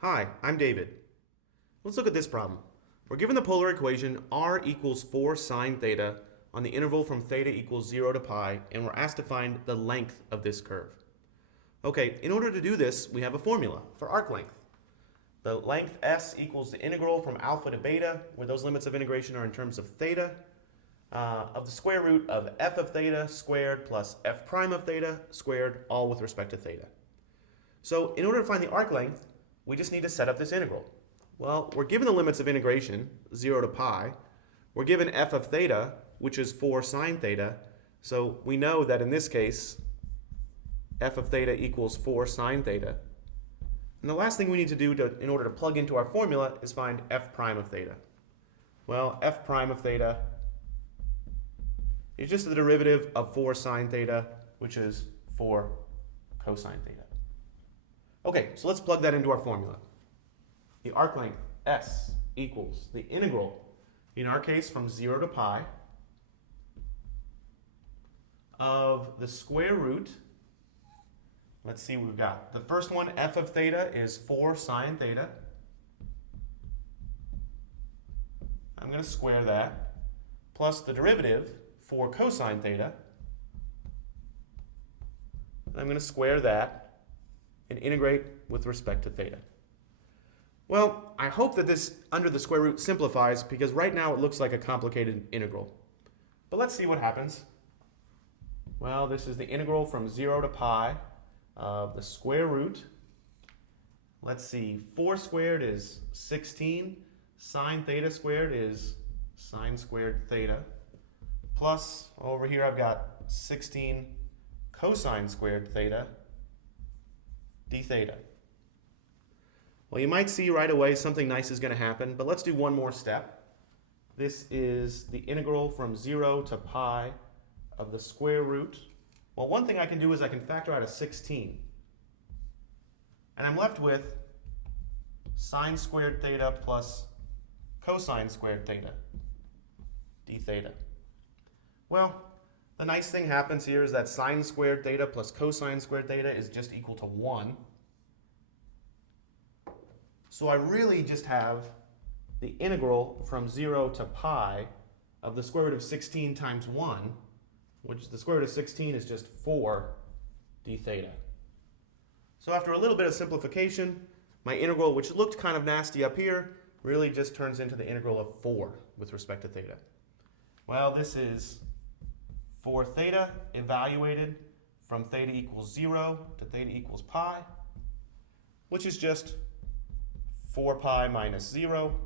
Hi, I'm David. Let's look at this problem. We're given the polar equation r equals 4 sine theta on the interval from theta equals 0 to pi, and we're asked to find the length of this curve. Okay, in order to do this, we have a formula for arc length. The length s equals the integral from alpha to beta, where those limits of integration are in terms of theta, of the square root of f of theta squared plus f prime of theta squared, all with respect to theta. So in order to find the arc length, we just need to set up this integral. Well, we're given the limits of integration, 0 to pi. We're given f of theta, which is 4 sine theta. So we know that in this case, f of theta equals 4 sine theta. And the last thing we need to do in order to plug into our formula is find f prime of theta. Well, f prime of theta is just the derivative of 4 sine theta, which is 4 cosine theta. Okay, so let's plug that into our formula. The arc length, s, equals the integral, in our case from 0 to pi, of the square root. Let's see what we've got. The first one, f of theta, is 4 sine theta. I'm going to square that, plus the derivative, 4 cosine theta. I'm going to square that and integrate with respect to theta. Well, I hope that this under the square root simplifies, because right now it looks like a complicated integral. But let's see what happens. Well, this is the integral from 0 to pi of the square root. Let's see, 4 squared is 16. Sine theta squared is sine squared theta. Plus, over here I've got 16 cosine squared theta d theta. Well, you might see right away something nice is going to happen, but let's do one more step. This is the integral from 0 to pi of the square root. Well, one thing I can do is I can factor out a 16. And I'm left with sine squared theta plus cosine squared theta d theta. Well, the nice thing happens here is that sine squared theta plus cosine squared theta is just equal to 1. So I really just have the integral from 0 to pi of the square root of 16 times 1, which the square root of 16 is just 4 d theta. So after a little bit of simplification, my integral, which looked kind of nasty up here, really just turns into the integral of 4 with respect to theta. Well, this is 4 theta evaluated from theta equals 0 to theta equals pi, which is just 4 pi minus 0,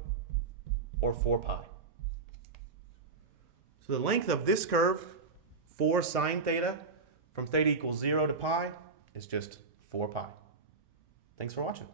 or 4 pi. So the length of this curve, 4 sine theta, from theta equals 0 to pi, is just 4 pi. Thanks for watching.